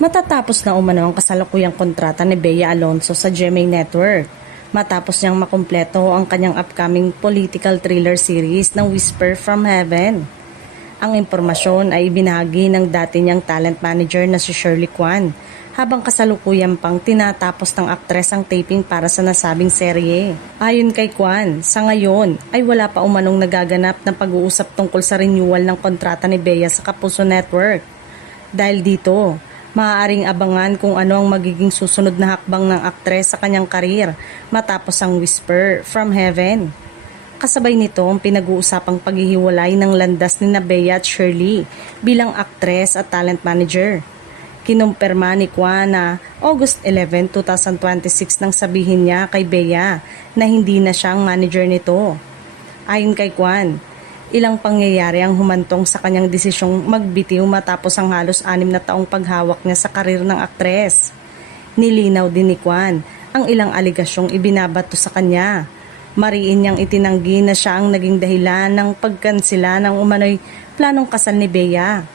Matatapos na umano ang kasalukuyang kontrata ni Bea Alonzo sa GMA Network, matapos niyang makumpleto ang kanyang upcoming political thriller series ng Whisper from Heaven. Ang impormasyon ay ibinahagi ng dati niyang talent manager na si Shirley Kwan, habang kasalukuyan pang tinatapos ng aktres ang taping para sa nasabing serye. Ayon kay Kwan, sa ngayon ay wala pa umanong nagaganap na pag-uusap tungkol sa renewal ng kontrata ni Bea sa Kapuso Network. Dahil dito, maaaring abangan kung ano ang magiging susunod na hakbang ng aktres sa kanyang karir matapos ang Whisper from Heaven. Kasabay nito ang pinag-uusapang paghihiwalay ng landas ni Bea at Shirley bilang aktres at talent manager. Kinumpirma ni Kwan na August 11, 2026 nang sabihin niya kay Bea na hindi na siyang manager nito. Ayon kay Kwan, ilang pangyayari ang humantong sa kanyang desisyong magbitiw matapos ang halos 6 na taong paghawak niya sa karir ng aktres. Nilinaw din ni Kwan ang ilang aligasyong ibinabato sa kanya. Mariin niyang itinanggi na siya ang naging dahilan ng pagkansela ng umano'y planong kasal ni Bea.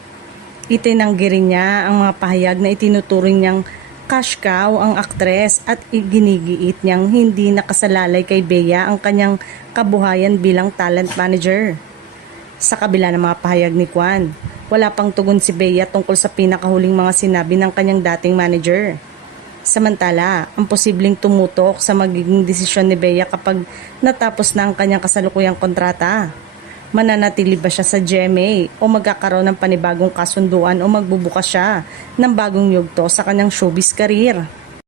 Itinanggi rin niya ang mga pahayag na itinuturing niyang cash cow ang aktres at iginigiit niyang hindi nakasalalay kay Bea ang kanyang kabuhayan bilang talent manager. Sa kabila ng mga pahayag ni Kwan, wala pang tugon si Bea tungkol sa pinakahuling mga sinabi ng kanyang dating manager. Samantala, ang posibleng tumutok sa magiging desisyon ni Bea kapag natapos na ang kanyang kasalukuyang kontrata. Mananatili ba siya sa GMA o magkakaroon ng panibagong kasunduan o magbubukas siya ng bagong yugto sa kanyang showbiz career?